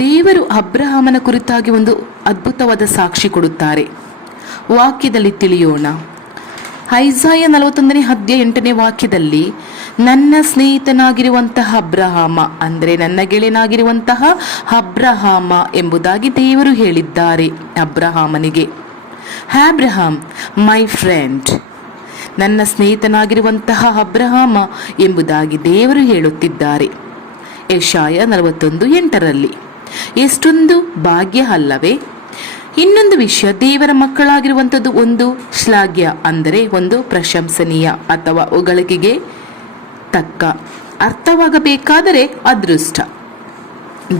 ದೇವರು ಅಬ್ರಹಾಮನ ಕುರಿತಾಗಿ ಒಂದು ಅದ್ಭುತವಾದ ಸಾಕ್ಷಿ ಕೊಡುತ್ತಾರೆ. ವಾಕ್ಯದಲ್ಲಿ ತಿಳಿಯೋಣ. ಐಸಾಯ 41ನೇ ಅಧ್ಯಾಯ 8ನೇ ವಾಕ್ಯದಲ್ಲಿ, ನನ್ನ ಸ್ನೇಹಿತನಾಗಿರುವಂತಹ ಅಬ್ರಹಾಮ, ಅಂದರೆ ನನ್ನ ಗೆಳೆಯನಾಗಿರುವಂತಹ ಅಬ್ರಹಾಮ ಎಂಬುದಾಗಿ ದೇವರು ಹೇಳಿದ್ದಾರೆ ಅಬ್ರಹಾಮನಿಗೆ. ಅಬ್ರಹಾಮ್ ಮೈ ಫ್ರೆಂಡ್, ನನ್ನ ಸ್ನೇಹಿತನಾಗಿರುವಂತಹ ಅಬ್ರಹಾಮ ಎಂಬುದಾಗಿ ದೇವರು ಹೇಳುತ್ತಿದ್ದಾರೆ. ಯೆಶಾಯ 41:8. ಎಷ್ಟೊಂದು ಭಾಗ್ಯ ಅಲ್ಲವೇ? ಇನ್ನೊಂದು ವಿಷಯ, ದೇವರ ಮಕ್ಕಳಾಗಿರುವಂಥದ್ದು ಒಂದು ಶ್ಲಾಘ್ಯ, ಅಂದರೆ ಒಂದು ಪ್ರಶಂಸನೀಯ ಅಥವಾ ಹೊಗಳಿಕೆಗೆ ತಕ್ಕ. ಅರ್ಥವಾಗಬೇಕಾದರೆ ಅದೃಷ್ಟ.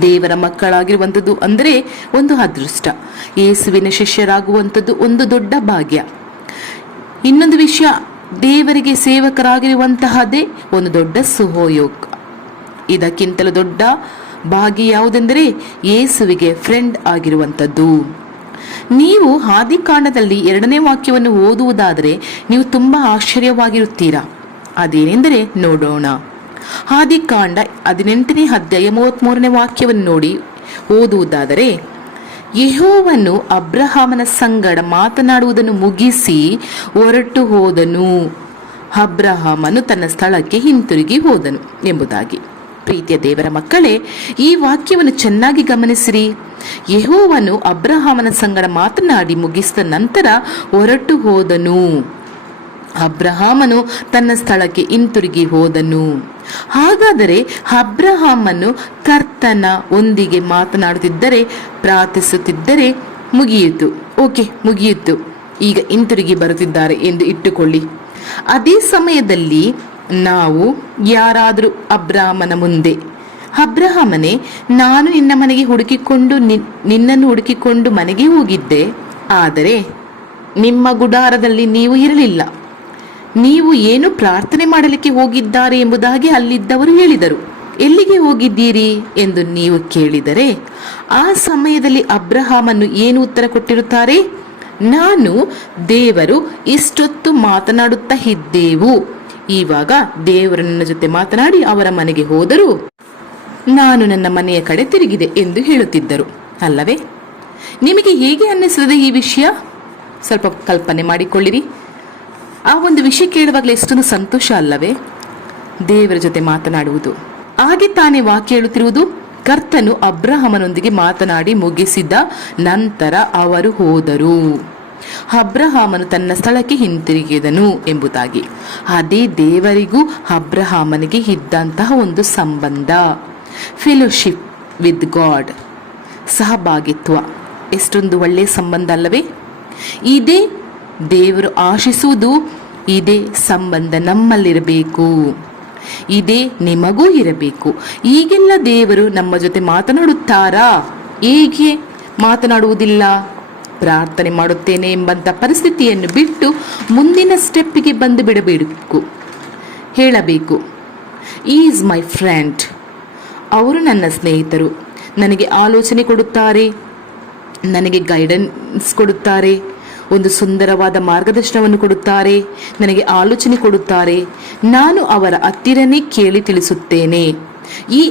ದೇವರ ಮಕ್ಕಳಾಗಿರುವಂಥದ್ದು ಅಂದರೆ ಒಂದು ಅದೃಷ್ಟ. ಯೇಸುವಿನ ಶಿಷ್ಯರಾಗುವಂಥದ್ದು ಒಂದು ದೊಡ್ಡ ಭಾಗ್ಯ. ಇನ್ನೊಂದು ವಿಷಯ, ದೇವರಿಗೆ ಸೇವಕರಾಗಿರುವಂತಹದೇ ಒಂದು ದೊಡ್ಡ ಸುಹೋಯೋಗ. ಇದಕ್ಕಿಂತಲೂ ದೊಡ್ಡ ಭಾಗ್ಯ ಯಾವುದೆಂದರೆ ಯೇಸುವಿಗೆ ಫ್ರೆಂಡ್ ಆಗಿರುವಂಥದ್ದು. ನೀವು ಆದಿಕಾಂಡದಲ್ಲಿ 2ನೇ ವಾಕ್ಯವನ್ನು ಓದುವುದಾದರೆ ನೀವು ತುಂಬಾ ಆಶ್ಚರ್ಯವಾಗಿರುತ್ತೀರಾ. ಅದೇನೆಂದರೆ ನೋಡೋಣ. ಆದಿಕಾಂಡ 18ನೇ ಅಧ್ಯಾಯ 33ನೇ ವಾಕ್ಯವನ್ನು ನೋಡಿ ಓದುವುದಾದರೆ, ಯೆಹೋವನು ಅಬ್ರಹಾಮನ ಸಂಗಡ ಮಾತನಾಡುವುದನ್ನು ಮುಗಿಸಿ ಹೊರಟು ಹೋದನು. ಅಬ್ರಹಾಮನು ತನ್ನ ಸ್ಥಳಕ್ಕೆ ಹಿಂತಿರುಗಿ ಹೋದನು ಎಂಬುದಾಗಿ. ಪ್ರೀತಿಯ ದೇವರ ಮಕ್ಕಳೇ, ಈ ವಾಕ್ಯವನ್ನು ಚೆನ್ನಾಗಿ ಗಮನಿಸಿರಿ. ಯೆಹೋವನು ಅಬ್ರಹಾಮನ ಸಂಗಡ ಮಾತನಾಡಿ ಮುಗಿಸಿದ ನಂತರ ಹೊರಟು ಹೋದನು. ಅಬ್ರಹಾಮನು ತನ್ನ ಸ್ಥಳಕ್ಕೆ ಹಿಂತಿರುಗಿ ಹೋದನು. ಹಾಗಾದರೆ ಅಬ್ರಹಾಮನು ಕರ್ತನ ಒಂದಿಗೆ ಮಾತನಾಡುತ್ತಿದ್ದರೆ, ಪ್ರಾರ್ಥಿಸುತ್ತಿದ್ದರೆ ಮುಗಿಯಿತು. ಮುಗಿಯಿತು, ಈಗ ಹಿಂತಿರುಗಿ ಬರುತ್ತಿದ್ದಾರೆ ಎಂದು ಇಟ್ಟುಕೊಳ್ಳಿ. ಅದೇ ಸಮಯದಲ್ಲಿ ನಾವು ಯಾರಾದರೂ ಅಬ್ರಹಾಮನ ಮುಂದೆ, ಅಬ್ರಹಾಮನೇ, ನಾನು ನಿನ್ನ ಮನೆಗೆ ನಿನ್ನನ್ನು ಹುಡುಕಿಕೊಂಡು ಮನೆಗೆ ಹೋಗಿದ್ದೆ, ಆದರೆ ನಿಮ್ಮ ಗುಡಾರದಲ್ಲಿ ನೀವು ಇರಲಿಲ್ಲ. ನೀವು ಏನು ಪ್ರಾರ್ಥನೆ ಮಾಡಲಿಕ್ಕೆ ಹೋಗಿದ್ದಾರೆ ಎಂಬುದಾಗಿ ಅಲ್ಲಿದ್ದವರು ಹೇಳಿದರು. ಎಲ್ಲಿಗೆ ಹೋಗಿದ್ದೀರಿ ಎಂದು ನೀವು ಕೇಳಿದರೆ, ಆ ಸಮಯದಲ್ಲಿ ಅಬ್ರಹಾಮನು ಏನು ಉತ್ತರ ಕೊಟ್ಟಿರುತ್ತಾರೆ? ನಾನು ದೇವರು ಇಷ್ಟೊತ್ತು ಮಾತನಾಡುತ್ತಾ ಇದ್ದೆವು. ಇವಾಗ ದೇವರು ನನ್ನ ಜೊತೆ ಮಾತನಾಡಿ ಅವರ ಮನೆಗೆ ಹೋದರು, ನಾನು ನನ್ನ ಮನೆಯ ಕಡೆ ತಿರುಗಿದೆ ಎಂದು ಹೇಳುತ್ತಿದ್ದರು ಅಲ್ಲವೇ? ನಿಮಗೆ ಹೇಗೆ ಅನ್ನಿಸುತ್ತದೆ ಈ ವಿಷಯ? ಸ್ವಲ್ಪ ಕಲ್ಪನೆ ಮಾಡಿಕೊಳ್ಳಿರಿ. ಆ ಒಂದು ವಿಷಯ ಕೇಳುವಾಗಲೇ ಎಷ್ಟೊಂದು ಸಂತೋಷ ಅಲ್ಲವೇ? ದೇವರ ಜೊತೆ ಮಾತನಾಡುವುದು. ಹಾಗೆ ತಾನೇ ವಾಕ್ಯ ಹೇಳುತ್ತಿರುವುದು, ಕರ್ತನು ಅಬ್ರಹಾಮನೊಂದಿಗೆ ಮಾತನಾಡಿ ಮುಗಿಸಿದ ನಂತರ ಅವರು ಹೋದರು. ಅಬ್ರಹಾಮನು ತನ್ನ ಸ್ಥಳಕ್ಕೆ ಹಿಂತಿರುಗಿದನು ಎಂಬುದಾಗಿ. ಅದೇ ದೇವರಿಗೂ ಅಬ್ರಹಾಮನಿಗೆ ಇದ್ದಂತಹ ಒಂದು ಸಂಬಂಧ, ಫೆಲೋಶಿಪ್ ವಿತ್ ಗಾಡ್, ಸಹಭಾಗಿತ್ವ. ಎಷ್ಟೊಂದು ಒಳ್ಳೆಯ ಸಂಬಂಧ ಅಲ್ಲವೇ? ಇದೇ ದೇವರು ಆಶಿಸುವುದು. ಇದೇ ಸಂಬಂಧ ನಮ್ಮಲ್ಲಿರಬೇಕು, ಇದೇ ನಿಮಗೂ ಇರಬೇಕು. ಈಗೆಲ್ಲ ದೇವರು ನಮ್ಮ ಜೊತೆ ಮಾತನಾಡುತ್ತಾರಾ? ಹೇಗೆ ಮಾತನಾಡುವುದಿಲ್ಲ? ಪ್ರಾರ್ಥನೆ ಮಾಡುತ್ತೇನೆ ಎಂಬಂತ ಪರಿಸ್ಥಿತಿಯನ್ನು ಬಿಟ್ಟು ಮುಂದಿನ ಸ್ಟೆಪ್ಪಿಗೆ ಬಂದು ಬಿಡಬೇಕು. ಹೇಳಬೇಕು, ಈಸ್ ಮೈ ಫ್ರೆಂಡ್, ಅವರು ನನ್ನ ಸ್ನೇಹಿತರು, ನನಗೆ ಆಲೋಚನೆ ಕೊಡುತ್ತಾರೆ, ನನಗೆ ಗೈಡೆನ್ಸ್ ಕೊಡುತ್ತಾರೆ, ಒಂದು ಸುಂದರವಾದ ಮಾರ್ಗದರ್ಶನವನ್ನು ಕೊಡುತ್ತಾರೆ, ನನಗೆ ಆಲೋಚನೆ ಕೊಡುತ್ತಾರೆ. ನಾನು ಅವರ ಹತ್ತಿರನೇ ಕೇಳಿ ತಿಳಿಸುತ್ತೇನೆ. ಈ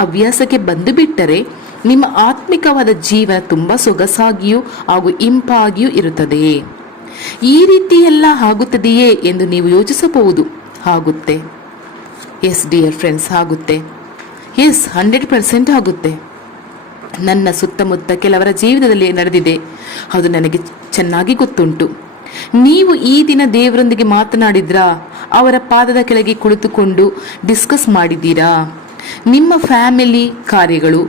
ಹವ್ಯಾಸಕ್ಕೆ ಬಂದು ಬಿಟ್ಟರೆ ನಿಮ್ಮ ಆತ್ಮಿಕವಾದ ಜೀವನ ತುಂಬ ಸೊಗಸಾಗಿಯೂ ಹಾಗೂ ಇಂಪಾಗಿಯೂ ಇರುತ್ತದೆ. ಈ ರೀತಿ ಎಲ್ಲ ಆಗುತ್ತದೆಯೇ ಎಂದು ನೀವು ಯೋಚಿಸಬಹುದು. ಆಗುತ್ತೆ. ಎಸ್ ಡಿಯರ್ ಫ್ರೆಂಡ್ಸ್, ಆಗುತ್ತೆ. ಎಸ್, 100% ಆಗುತ್ತೆ. ನನ್ನ ಸುತ್ತಮುತ್ತ ಕೆಲವರ ಜೀವನದಲ್ಲಿ ನಡೆದಿದೆ, ಅದು ನನಗೆ ಚೆನ್ನಾಗಿ ಗೊತ್ತುಂಟು. ನೀವು ಈ ದಿನ ದೇವರೊಂದಿಗೆ ಮಾತನಾಡಿದ್ರಾ? ಅವರ ಪಾದದ ಕೆಳಗೆ ಕುಳಿತುಕೊಂಡು ಡಿಸ್ಕಸ್ ಮಾಡಿದ್ದೀರಾ? ನಿಮ್ಮ ಫ್ಯಾಮಿಲಿ ಕಾರ್ಯಗಳು,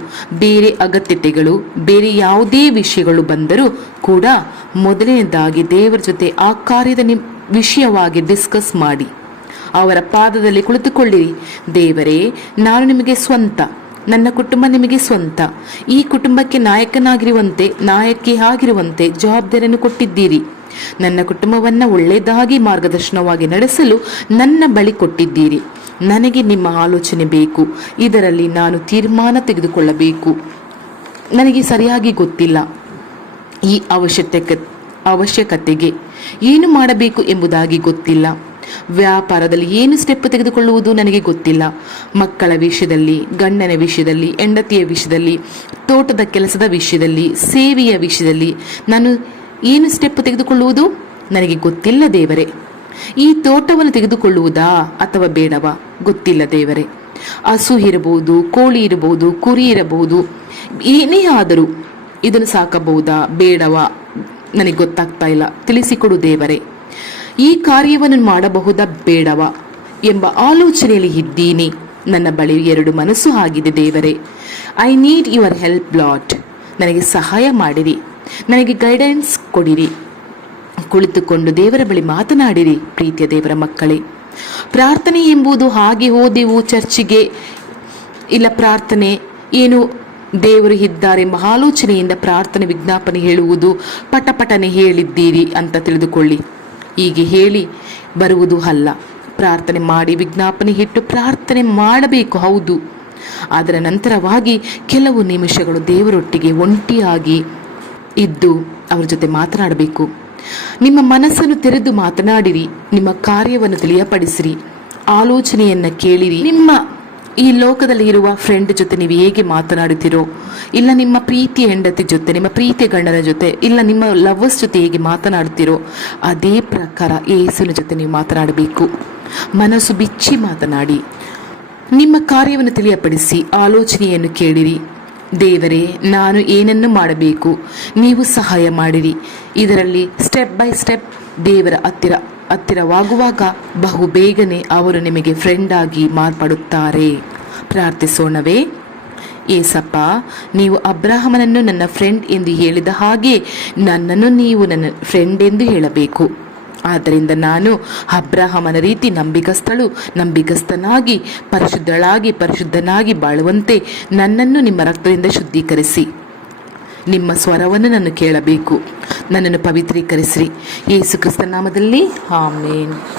ಬೇರೆ ಅಗತ್ಯತೆಗಳು, ಬೇರೆ ಯಾವುದೇ ವಿಷಯಗಳು ಬಂದರೂ ಕೂಡ ಮೊದಲನೇದಾಗಿ ದೇವರ ಜೊತೆ ಆ ಕಾರ್ಯದ ವಿಷಯವಾಗಿ ಡಿಸ್ಕಸ್ ಮಾಡಿ. ಅವರ ಪಾದದಲ್ಲಿ ಕುಳಿತುಕೊಳ್ಳಿರಿ. ದೇವರೇ, ನಾನು ನಿಮಗೆ ಸ್ವಂತ, ನನ್ನ ಕುಟುಂಬ ನಿಮಗೆ ಸ್ವಂತ. ಈ ಕುಟುಂಬಕ್ಕೆ ನಾಯಕಿ ಆಗಿರುವಂತೆ ಜವಾಬ್ದಾರಿಯನ್ನು ಕೊಟ್ಟಿದ್ದೀರಿ. ನನ್ನ ಕುಟುಂಬವನ್ನ ಒಳ್ಳೆಯದಾಗಿ ಮಾರ್ಗದರ್ಶನವಾಗಿ ನಡೆಸಲು ನನ್ನ ಬಳಿ ಕೊಟ್ಟಿದ್ದೀರಿ. ನನಗೆ ನಿಮ್ಮ ಆಲೋಚನೆ ಬೇಕು. ಇದರಲ್ಲಿ ನಾನು ತೀರ್ಮಾನ ತೆಗೆದುಕೊಳ್ಳಬೇಕು. ನನಗೆ ಸರಿಯಾಗಿ ಗೊತ್ತಿಲ್ಲ. ಈ ಅವಶ್ಯಕತೆಗೆ ಏನು ಮಾಡಬೇಕು ಎಂಬುದಾಗಿ ಗೊತ್ತಿಲ್ಲ. ವ್ಯಾಪಾರದಲ್ಲಿ ಏನು ಸ್ಟೆಪ್ ತೆಗೆದುಕೊಳ್ಳುವುದು ನನಗೆ ಗೊತ್ತಿಲ್ಲ. ಮಕ್ಕಳ ವಿಷಯದಲ್ಲಿ, ಗಂಡನ ವಿಷಯದಲ್ಲಿ, ಹೆಂಡತಿಯ ವಿಷಯದಲ್ಲಿ, ತೋಟದ ಕೆಲಸದ ವಿಷಯದಲ್ಲಿ, ಸೇವೆಯ ವಿಷಯದಲ್ಲಿ ನಾನು ಏನು ಸ್ಟೆಪ್ ತೆಗೆದುಕೊಳ್ಳುವುದು ನನಗೆ ಗೊತ್ತಿಲ್ಲ ದೇವರೇ. ಈ ತೋಟವನ್ನು ತೆಗೆದುಕೊಳ್ಳುವುದಾ ಅಥವಾ ಬೇಡವಾ ಗೊತ್ತಿಲ್ಲ ದೇವರೇ. ಹಸು ಇರಬಹುದು, ಕೋಳಿ ಇರಬಹುದು, ಕುರಿ ಇರಬಹುದು, ಏನೇ ಆದರೂ ಇದನ್ನು ಸಾಕಬಹುದಾ ಬೇಡವಾ ನನಗೆ ಗೊತ್ತಾಗ್ತಾ ಇಲ್ಲ. ತಿಳಿಸಿಕೊಡು ದೇವರೇ. ಈ ಕಾರ್ಯವನ್ನು ಮಾಡಬಹುದಾ ಬೇಡವಾ ಎಂಬ ಆಲೋಚನೆಯಲ್ಲಿ ಇದ್ದೀನಿ. ನನ್ನ ಬಳಿ 2 ಮನಸ್ಸು ಆಗಿದೆ ದೇವರೇ. I need your help lord. ನನಗೆ ಸಹಾಯ ಮಾಡಿರಿ, ನನಗೆ ಗೈಡೆನ್ಸ್ ಕೊಡಿರಿ. ಕುಳಿತುಕೊಂಡು ದೇವರ ಬಳಿ ಮಾತನಾಡಿರಿ ಪ್ರೀತಿಯ ದೇವರ ಮಕ್ಕಳೇ. ಪ್ರಾರ್ಥನೆ ಎಂಬುದು ಹಾಗೆ ಹೋದೆವು ಚರ್ಚಿಗೆ, ಇಲ್ಲ ಪ್ರಾರ್ಥನೆ ಏನು ದೇವರು ಇದ್ದಾರೆಂಬ ಆಲೋಚನೆಯಿಂದ ಪ್ರಾರ್ಥನೆ ವಿಜ್ಞಾಪನೆ ಹೇಳುವುದು ಪಟಪಟನೆ ಹೇಳಿದ್ದೀರಿ ಅಂತ ತಿಳಿದುಕೊಳ್ಳಿ. ಹೀಗೆ ಹೇಳಿ ಬರುವುದು ಅಲ್ಲ. ಪ್ರಾರ್ಥನೆ ಮಾಡಿ ವಿಜ್ಞಾಪನೆ ಇಟ್ಟು ಪ್ರಾರ್ಥನೆ ಮಾಡಬೇಕು, ಹೌದು. ಅದರ ನಂತರವಾಗಿ ಕೆಲವು ನಿಮಿಷಗಳು ದೇವರೊಟ್ಟಿಗೆ ಒಂಟಿಯಾಗಿ ಇದ್ದು ಅವರ ಜೊತೆ ಮಾತನಾಡಬೇಕು. ನಿಮ್ಮ ಮನಸ್ಸನ್ನು ತೆರೆದು ಮಾತನಾಡಿರಿ. ನಿಮ್ಮ ಕಾರ್ಯವನ್ನು ತಿಳಿಯಪಡಿಸಿರಿ. ಆಲೋಚನೆಯನ್ನ ಕೇಳಿರಿ. ನಿಮ್ಮ ಈ ಲೋಕದಲ್ಲಿ ಇರುವ ಫ್ರೆಂಡ್ ಜೊತೆ ನೀವು ಹೇಗೆ ಮಾತನಾಡುತ್ತೀರೋ, ಇಲ್ಲ ನಿಮ್ಮ ಪ್ರೀತಿಯ ಹೆಂಡತಿ ಜೊತೆ, ನಿಮ್ಮ ಪ್ರೀತಿಯ ಗಂಡನ ಜೊತೆ, ಇಲ್ಲ ನಿಮ್ಮ ಲವರ್ಸ್ ಜೊತೆ ಹೇಗೆ ಮಾತನಾಡುತ್ತೀರೋ ಅದೇ ಪ್ರಕಾರ ಯೇಸುವಿನ ಜೊತೆ ನೀವು ಮಾತನಾಡಬೇಕು. ಮನಸ್ಸು ಬಿಚ್ಚಿ ಮಾತನಾಡಿ. ನಿಮ್ಮ ಕಾರ್ಯವನ್ನು ತಿಳಿಯಪಡಿಸಿ ಆಲೋಚನೆಯನ್ನು ಕೇಳಿರಿ. ದೇವರೇ, ನಾನು ಏನನ್ನು ಮಾಡಬೇಕು, ನೀವು ಸಹಾಯ ಮಾಡಿರಿ. ಇದರಲ್ಲಿ ಸ್ಟೆಪ್ ಬೈ ಸ್ಟೆಪ್ ದೇವರ ಹತ್ತಿರವಾಗುವಾಗ ಬಹು ಬೇಗನೆ ಅವರು ನಿಮಗೆ ಫ್ರೆಂಡ್ ಆಗಿ ಮಾರ್ಪಡುತ್ತಾರೆ. ಪ್ರಾರ್ಥಿಸೋಣವೇ? ಏಸಪ್ಪ, ನೀವು ಅಬ್ರಹಾಮನನ್ನು ನನ್ನ ಫ್ರೆಂಡ್ ಎಂದು ಹೇಳಿದ ಹಾಗೆ ನನ್ನನ್ನು ನೀವು ನನ್ನ ಫ್ರೆಂಡ್ ಎಂದು ಹೇಳಬೇಕು. ಆದ್ದರಿಂದ ನಾನು ಅಬ್ರಹಾಮನ ರೀತಿ ನಂಬಿಗಸ್ತನಾಗಿ ಪರಿಶುದ್ಧನಾಗಿ ಬಾಳುವಂತೆ ನನ್ನನ್ನು ನಿಮ್ಮ ರಕ್ತದಿಂದ ಶುದ್ಧೀಕರಿಸಿ. ನಿಮ್ಮ ಸ್ವರವನ್ನು ನಾನು ಕೇಳಬೇಕು. ನನ್ನನ್ನು ಪವಿತ್ರೀಕರಿಸಿರಿ. ಯೇಸು ಕ್ರಿಸ್ತನ ನಾಮದಲ್ಲಿ ಆಮೇನ್.